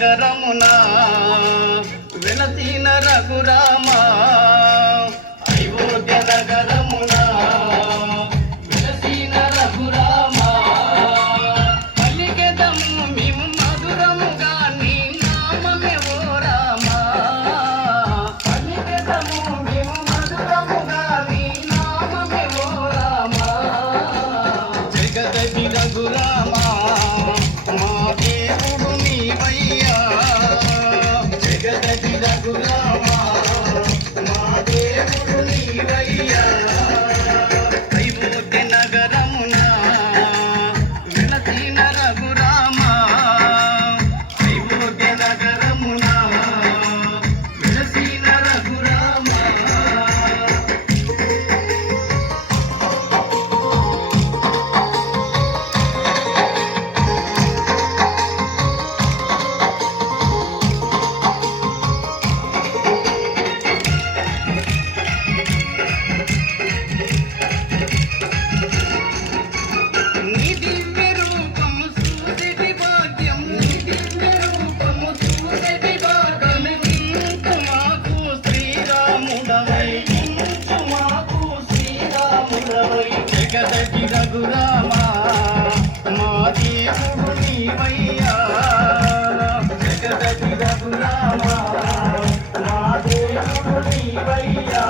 నగరమున వెలసిన రఘురామ అయోధ్య నగరమున వెలసిన రఘురామ పలికెదము మేము మధురముగా నీ నామమే ఓ రామ పలికెదము మేము మధురముగా నీ నామమే ఓ రామ జగదగి రఘురామ మా దేవుడు నీవయ్యా జగదగి రఘురామ మా దేవుడు నీవయ్యా అయోధ్య నగరమున వెలసిన రఘురామ అయోధ్య నగరమున వెలసిన రఘురామ నీ దివ్య రూపము చూసేటి భాగ్యం నీ దివ్య రూపము చూసేటి భాగ్యం ఇంకు మాకు శ్రీరాముడవై ఇంకు మాకు శ్రీరాముడవై జగదగి రఘురామ మా దేవుడు నీవయ్యా జగదగి రఘురామ మా దేవుడు నీవయ్యా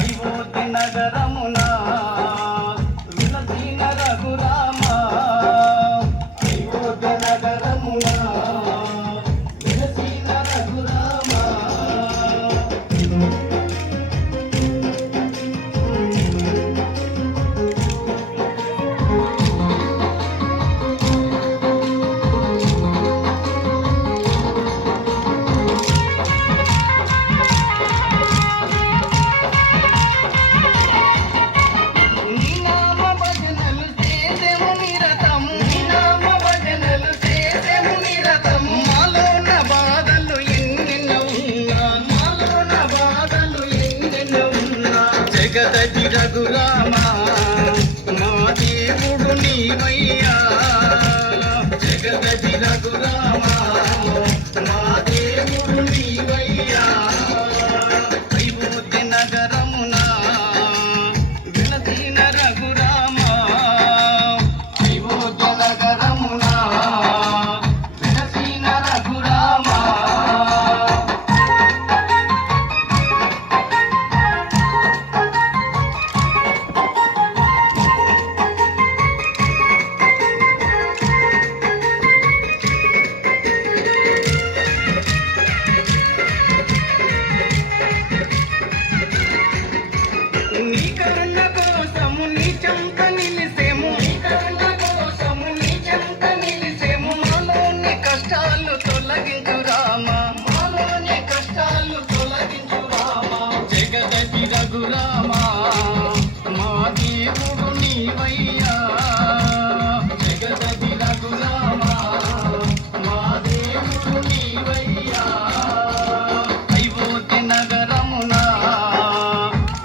అయోధ్య నగరమున వెలసిన రఘురామ అయోధ్య నగరమున వెలసిన రఘురామ నీ నామ భజనలు చేసెము నిరతము నీ నామ భజనలు చేసెము నిరతము మాలోన బాధలు ఎన్నెన్నో ఉన్నా మాలోన బాధలు ఎన్నెన్నో ఉన్నా జగదగి రఘురామ మా దేవుడు నీవయ్యా జగదగి రఘురామ మా దేవుడు నీవయ్యా అయోధ్య నగరమున వెలసిన రఘురామ అయోధ్య నగరమున వెలసిన రఘురామ నీ కరుణ కోసము నీ చెంత నిలిసేము నీ కరుణ కోసము నీ చెంత నిలిసేము మాలోని కష్టాలు తొలగించు రామ మాలోని కష్టాలు తొలగించు రామ జగదగి రఘురామ మా దేవుడు నీవయ్యా జగదగి రఘురామ మా దేవుడు నీవయ్యా అయోధ్య నగరమున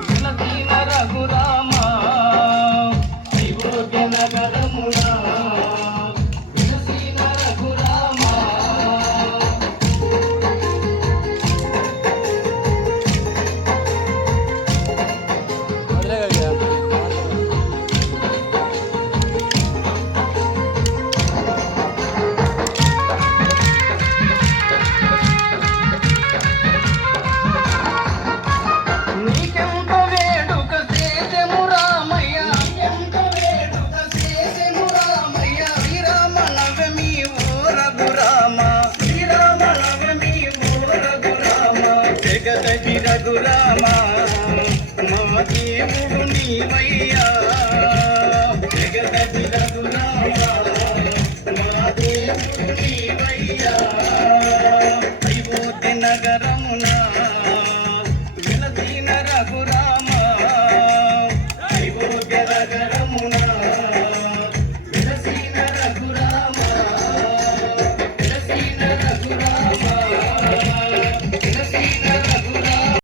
వెలసిన రఘురామ అయోధ్య నగరమున వెలసిన రఘురామ నీకెంత వేడుక చేసెము రామయ్య నీకెంత వేడుక చేసెము రామయ్య శ్రీరామ నవమి ఓ రఘురామ శ్రీరామ నవమి ఓ రఘురామ జగదగి రఘురామ మా దేవుడు నీవయ్యా జగదగి రఘురామ